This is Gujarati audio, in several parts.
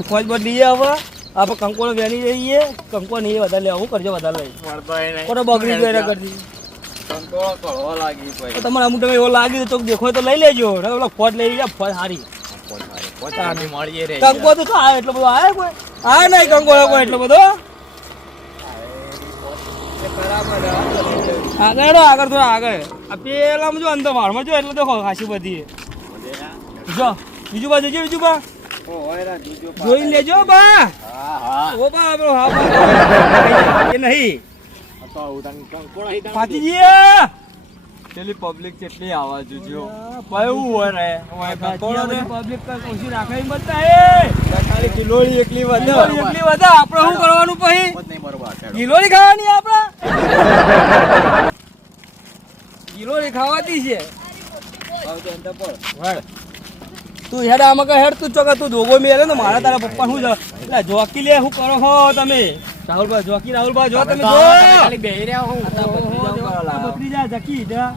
પેલી ફોજ પર લઈએ હવે આપણે કંકોડો વેની જઈએ કંકો નહીં વધારે લેવા. કરજો વધારે લઈ. કોને બગડી ગયો એના કરતી? તમારે અમુક તમે એવો લાગ્યું તો દેખો તો લઈ લેજો. પેલા ફોજ લઈ જાય ફોજ હારી. તો આવે, એટલો બધો આવે કોઈ? કોઈ એટલો બધો? આગળ આગળ થોડા આગળ. આ પેલામાં જો અંદર વાળમાં જો, એટલે તો ખાસી બધી. જો, બીજું બાજુ બીજું બા જોઈ લેજો બા. ઓ બા આપણો હા બા. એ નહીં. પાછી પેલી પબ્લિક કેટલી આવા જોજો પયું હોય રે કંકોડો ને. પબ્લિક કઈ ઓછી રાખે મતતા એ ખાલી ગિલોળી એકલી કિલોરી એટલી વધે. આપણે શું કરવાનું પછી? ગિલોરી ખાવાની આપણે? ગિલોળી ખાવાતી છે. તું હેડ આમાં કઈ હેડ તું ચોકા તું જોગો મેલે ને મારા તારા પપ્પા શું છે એટલે જોકી લે શું કરો છો તમે? રાહુલભાઈ જોકી રાહુલભાઈ જો તમે જો! ઓહો, બકરી જા જકી જા.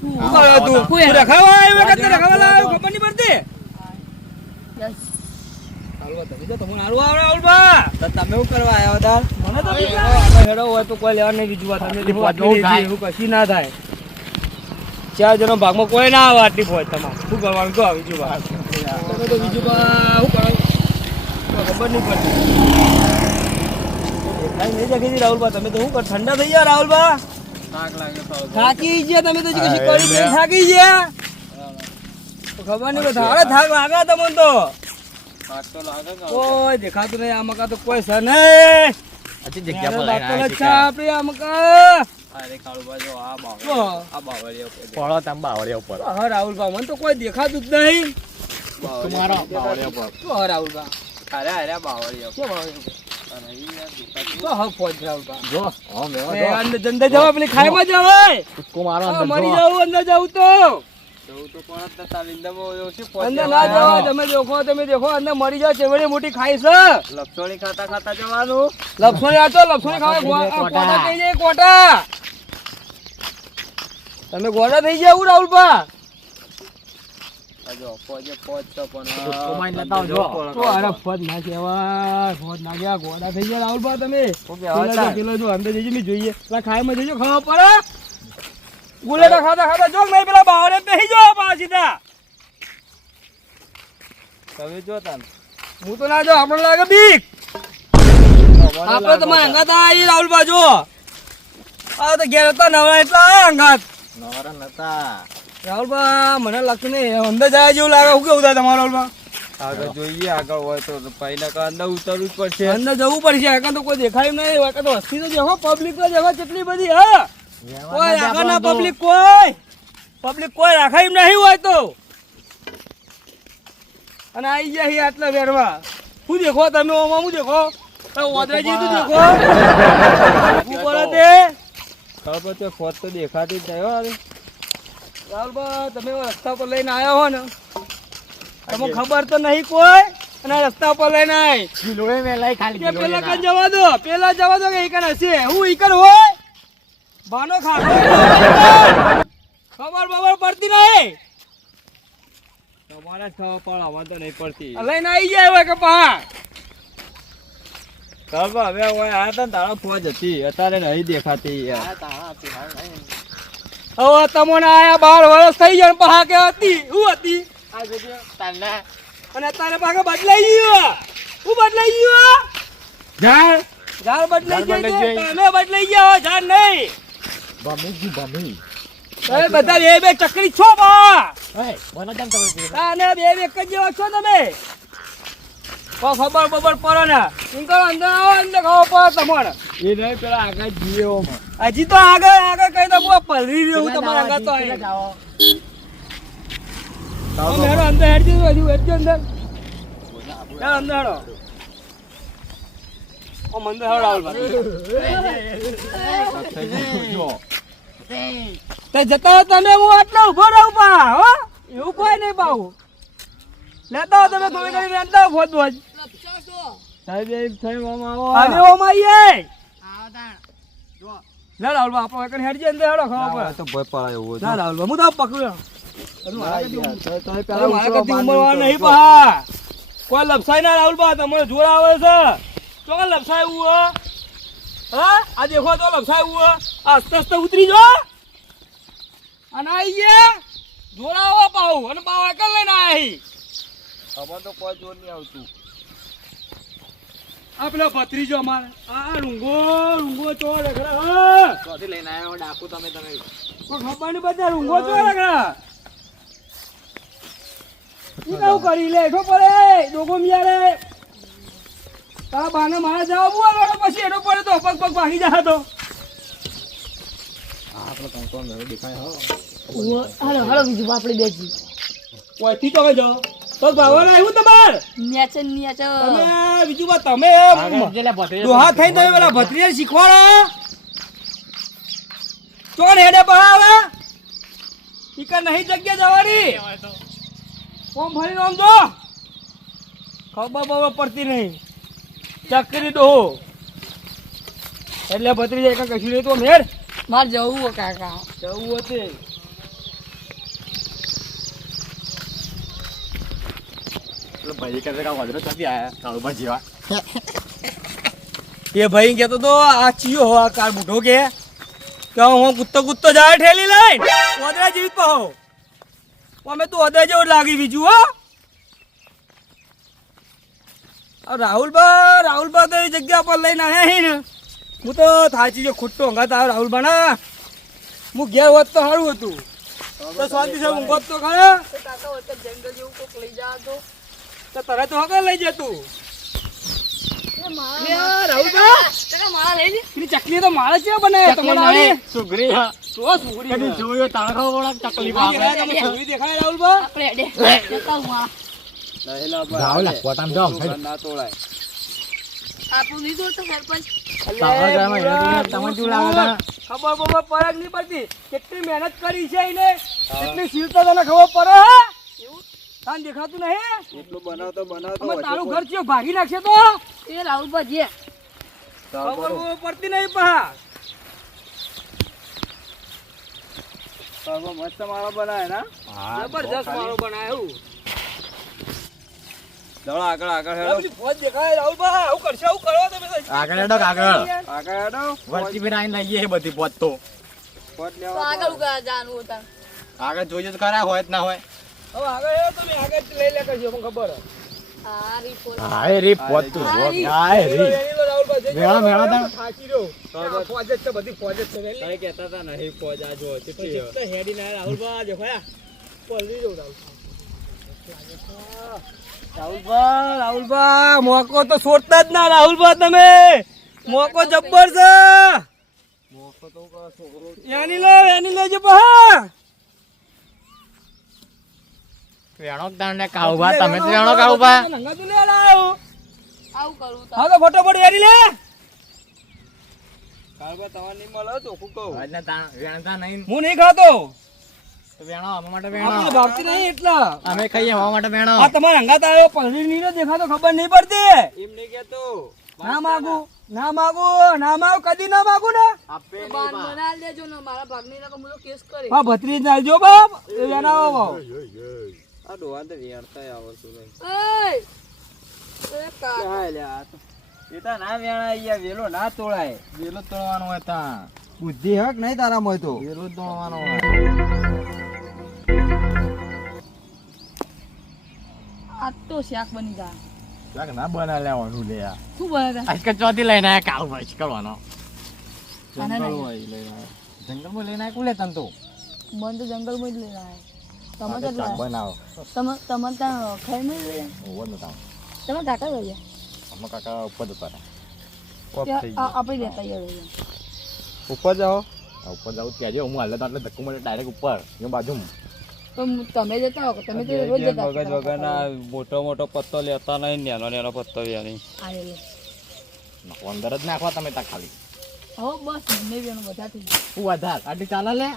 તું? તું? કોઈ રખાવા આવ્યો કે તે રખાવા લાવ્યો? ખબર નહીં પડતી? તમે તમે શું કરવા આવ્યા હતા? મને તો હેડો હોય તો કોઈ લેવા નહીં બીજું બહુ એવું કશી ના થાય. ચાર જણો ભાગમાં કોઈ ના આવે આટલી ફોજ તમારે. શું કરવાનું? કહો બીજું ભાગ તમે તો બીજું બા- શું કરો ખબર નહીં પડતી. દેખાય નહીં જગીજી રાહુલબા તમે તો શું કર ઠંડા થઈ ગયા રાહુલબા થાક ગયા તમે તો કશી કરી નહીં થાકી ગયા. ખબર નહીં હારે થાક લાગે તમને તો. કોઈ દેખાતું નહીં આ મકા તો કોઈ સર નહીં. અચ્છી મેરે બાપો લચ્છા આપણી આમાં કાં. અરે કાળુભાઈ જો આ બાવળ તો આ બાવળિયા ઉપર પડો તમે બાવળિયા ઉપર. હા રાહુલભા મને તો કોઈ દેખાતું જ નહીં. તમારો બાવળિયા ઉપર. તો અરે અરે બાવળિયા મારો જવું ચેવડે મોટી ખાઈ છે. લપસોણી ખાતા ખાતા જવાનું. લપસોણી આ તો લપસોણી ખાવા કોટા. તમે ગોડા થઈ ગયા રાહુલ તાન. હું તો ના જો આપણને લાગે બીક. આપડે તમારે અંગાત આવી રાહુલ બાજુ આ તો ઘેર હતા નવરા એટલા અંગાત. નવરા નતા. રાહુલભા મને લાગતું નહીં અંદર જાય જેવું લાગે. શું કેવું થાય તમારું રાહુલભા? આગળ જોઈએ આગળ હોય તો પહેલા કા અંદર ઉતરવું જ પડશે. અંદર જવું પડશે. આગળ તો કોઈ દેખાય નહીં. આગળ તો વસ્તી તો જેવો પબ્લિક તો જેવા કેટલી બધી હા? કોઈ રાખે ના પબ્લિક કોઈ. પબ્લિક કોઈ રાખાય એમ નહીં હોય તો. અને આવી ગયા hier આટલા વેરમાં શું દેખો તમે ઓમાં શું દેખો? તમે દેખો. શું બોલે તે ખબર તો ખોટ તો દેખાતી જ નહીં અરે. રાહુલભા તમે રસ્તા પર લઈને આવ્યા હો ને? તમને ખબર તો નહીં કોઈ? અને રસ્તા પર લઈને આય. કિલોએ મેલાય ખાલી કે પેલા કન જવા દો? પેલા જવા દો કે ઈકન હશે? હું ઈકન હોય? બાનો ખાતો ખબર બબર પડતી નહીં. તમારે જ ખબર પણ આવા તો નહીં પડતી. લઈને આવી જાય હોય કે પા ખબર હવે હોય આ તો તારા ફોજ હતી. અત્યારે નહીં દેખાતી હવે તમને આયા બાર વર્ષ થઈ ગયા ને કે હતી. હું હતી? આ જોજો, તારના. અને અત્યારે પાછા બદલાઈ ગયો. હું બદલાઈ ગયું? ઝાડ? ઝાડ બદલાઈ ગયું તમે બદલાઈ ગયા ઝાડ નહીં. ભમી ગયું, તમે બધા બે બે ચકરી છો બા. ઓય, મને બે બે? એક જ જેવા છો તમે? કોઈ ખબર બબર પડે ને. ઇનકો અંદર આવો અંદર ખાવ પડે તમારે. એ નહીં પેલા આગળ જીએ ઓમાં. હજી તો આગળ આગળ કઈ તો હું પલરી રહ્યો હું તમારા આગળ તો આવી જાઓ? અમે હેડો અંદર હેડજો હજુ હેડજો અંદર. હેડો અંદર હેડો. ઓ મંદર હેડો થઈ તે જતા તને તમે હું આટલો ઊભો રહું પા હો? એવું કોઈ નહીં પાવું લેતા હો તમે થોડી ઘણી હો ફોજ ફોજ સાહેબ ઓમાં આવો. ના રાહુલ હેડજી અંદર હેડો તો ભય પડાય એવો ના હું તો પકડ્યો. તો તમે કોઈ ના બા તમને જોર આવે છે. ચોકન લપસાય એવું હા? આ દેખો તો લપસાય એવું હે? આ હસતે હસતે ઉતરી જો. અને આઈ ગયા. જોર આવો પાઉ અને પાઉ એકલ લઈને આવી ખબર તો કોઈ જોર નહીં આવતું. આ પેલો ભત્રીજો અમારે. આ રૂંગો રૂંગો ચો રખડા. હા. ચોથી લઈને આવ્યો ડાકુ તમે તમે. પણ ખબર નહીં બધા રૂંગો ચો રખડા. કેવું કરી લે એઠો પડે. ડોગો મિયારે તા બાને મારા જવાબ બોલો પછી એનો પડે તો પગ પગ ભાગી જાય તો. આપણો કંકો મેળો દેખાય હો. હાલો હાલો બીજું આપણે બેસી. ઓયથી તો જો પગ ભાગવાનું આવ્યું તમાર? ન્યાચે ન્યાચે તમે બીજું બા તમે આગળ જેલે ભત્રીજો દોહા ખાઈ તમે પેલા ભત્રીને શીખવાડો. ચોર હેડે પહાવે ઈકર નહીં જગ્યા જવાની. કોમ ફરીને આમ જો. ખબર બબર પડતી નહીં. ચકરી દો. એટલે ભત્રી જાય કશું નહીં તો મેર માર જવું કાકા. જવું હતું ભાઈ આયા જેવા એ ભાઈ કેતો તો આ ચિયો હો આ કાર બુઢો કે. કે હું કૂદતો કૂદતો જાય ઠેલી લઈને. ઓદરા જીવિત પહો. અમે તો ઓદરા જેવું લાગી બીજું હો. રાહુલભાઈ રાહુલબા રાહુલબા તો એ જગ્યા પર લઈને આવ્યા હે ને. હું તો થાચી જો ખુટ્ટો હંગાત આવ્યો રાહુલબા ના. હું ઘેર હોત તો સારું હતું. તો શાંતિ છે ઊંઘોત તો ખરા. કાકા વચ્ચે જંગલ જેવું કોક લઈ જા તો. તો તરત તો લઈ જતું મારા ચકલી તો છે બને તમને સુગરી હા. તો સુગરી કદી જોયો તાણે ખબર તમે સુગરી દેખાય આપણે રહેલા ના નહીં જોતો સરપંચ શું લાગે? ખબર બબર નહીં પડતી? કેટલી મહેનત કરી છે એને. કેટલી શીલ તને ખબર પડે એવું તાન દેખાતું નહીં? એટલું બનાવતો બનાવતો અમે તારું ઘર છે ભાગી નાખશે તો? એ રાહુલ ભાજી ખબર. પડતી નહીં પા મસ્ત મારો બનાવે ના જબરજસ્ત મારો બનાવ્યો દોડો આગળ આગળ હેડો. ફોજ દેખાય રાહુલબા આવું કરશે આવું કરો તમે આગળ હેડો આગળ. આગળ હેડો. વરતી બી આઈને લઈએ બધી પોત તો. પોટ લેવા આગળ ઉગા જાનું હતા. આગળ જોઈએ ખરા હોય જ ના હોય. હવે આગળ તમે આગળ લઈ લે કરજો મને ખબર હે. હા હાય રી પોત. હાય. રી. થાકી રહ્યો. ફોજ છે બધી ફોજ છે કહેતા હતા નહીં ફોજ આ જો કેટલી તો હેડી ના રાહુલબા દેખાયા પલરી જવું રાહુલ. રાહુલબા રાહુલબા મોકો તો છોડતા જ ના રાહુલબા તમે. મોકો જબ્બર છે. મોકો તો કરો છોકરો. એની લો એની લેજો પા વેણો તાણે કાળુબા તમે તો વેણો કાળુબા નંગા તું લે લાયો. આવું કરું હા તો ફટાફટ એની લે. કાળબા તમારે નહીં મળે તો હું કહું? આજના તાણ વેણતા નહીં. હું નહીં ખાતો. વેણો અમારા માટે આપણે વેણો નહીં એટલા. અમે ખાઈએ અમારા માટે વેણો. આ તમારે હંગાત આવ્યો પલરી નહીં દેખાતો ખબર નહીં પડતી. એમ નહીં કહેતો. ના માગુ ના. માગુ ના માગુ કદી ના માગુ ને. આપે બાન બનાવી ને મારા ભાગની નકર મુલો કેસ કરે હા ભત્રીજ બાપ. એ એના બાપ આ ડોહાને તો વેણતાય આવડતું નહીં એ કાકા. હા લે આ તો. ના વેણાય વેલો ના તોડાય વેલો તોડવાનો હોય તા. બુદ્ધિ હક નહીં તારામાં તો. વેલો તોડવાનો હોય. આ તો શાક બની જા શાક ના બના લેવાનું લે આ. શું બને આજકાલ ચોથી લઈને આયા કાળુબા જ કરવાનો. આના જંગલ નહીં. લઈને આયા. જંગલમાં લઈને આયા કોલે તન તો? મન તો જંગલમાં જ લઈને લાય તમે બનાવો. તમે તમે ત્યાં ખાઈ નહીં ઓવર ન તાવ તમે કાકા લઈ અમે કાકા ઉપર જતા રહ્યા પોપ થઈ જાય આપણે લેતા જઈએ ઉપર જાઓ. ઉપર જાવ ત્યાં જો હું હાલે તો એટલે ધક્કો મળે ડાયરેક્ટ ઉપર એ બાજુ તમે જતા હો તમે તો રોજ જતા મગજ વગરના મોટો મોટો પત્તો લેતા નહીં નેનો નેનો પત્તો લેવાની આ લે. લે. અંદર જ નાખવા તમે તા ખાલી. હો બસ મને થઈ ગયા. આટલી ચાલે લે.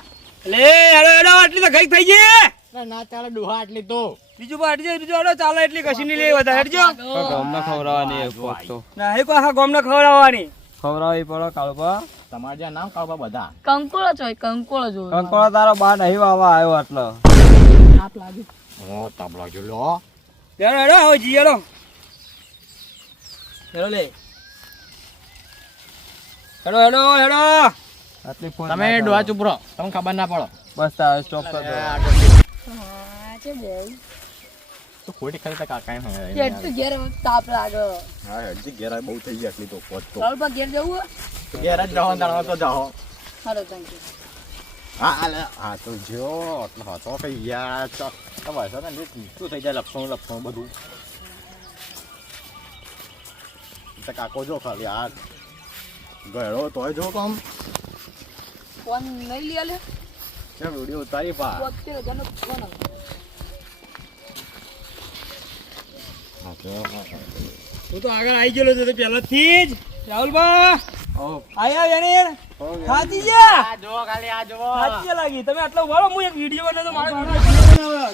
લે હેડો હેડો આટલી તો ગઈ થઈ ગઈ. ના, ના ચાલે ડોહા આટલી તો. બીજું પણ હટજો બીજું હેડો ચાલે એટલી કશી નહીં લેવી વધારે હેડજો. ગામને ખવડાવવાની પોત તો. ના એ આખા ગામને ખવડાવવાની. ખવડાવી પડે કાળબા તમારે જ્યાં નામ કાઢવા બધા. કંકોળો જ હોય કંકોળો જ કંકોળો તારો બા નહીં વાવા આવ્યો આટલો. આપ લાગે ઓ તબલો જો લો. હેડો હેડો હવે જી હેડો. હેડો લે. હેડો હેડો હેડો. તમે ડોહા ચૂપરો તમને ખબર ના પડો. બસ સ્ટોપ કર દો. હા છે બે તો ખોટી ખરી કાકા એમ હવે ઘેર ઘેર તાપ લાગે. હા હજી ઘેરા બહુ થઈ ગયા આટલી તો પહોંચ તો. ચાલ ઘેર જવું ઘેર જ જાઓ દાડો તો જાઓ. હાલો thank you. હા આલે હા તો જો આટલો હતો કઈ યાર તો છે ને શું થઈ જાય લપસણું લપસણું બધું. તો કાકો જો ખાલી આ ગયો તોય જો કામ. ફોન નહીં લઈ છે વીડિયો ઉતારી પા? બોતેર હજારનો ફોન હું તો આગળ આવી ગયેલો છે પહેલાથી જ. રાહુલબા આયા યાર ખાતી જા જો ખાલી આ જો ખાતી લાગી. તમે આટલો વાળો હું એક વીડિયો તો મારો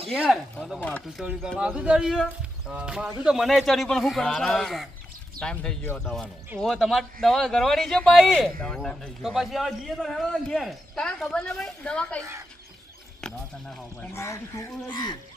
ઘેર તો માથું ચોરી માથું ચડ્યું માથું તો મને ચડ્યું પણ શું કરું ટાઈમ થઈ ગયો દવાનો. ઓ તમારે દવા કરવાની છે ભાઈ? તો પછી હવે જઈએ તો હેડો ઘેર. કાં ખબર ના ભાઈ દવા કઈ? દવા તને ખાવ તમારાથી છોકરું થઈ ગયું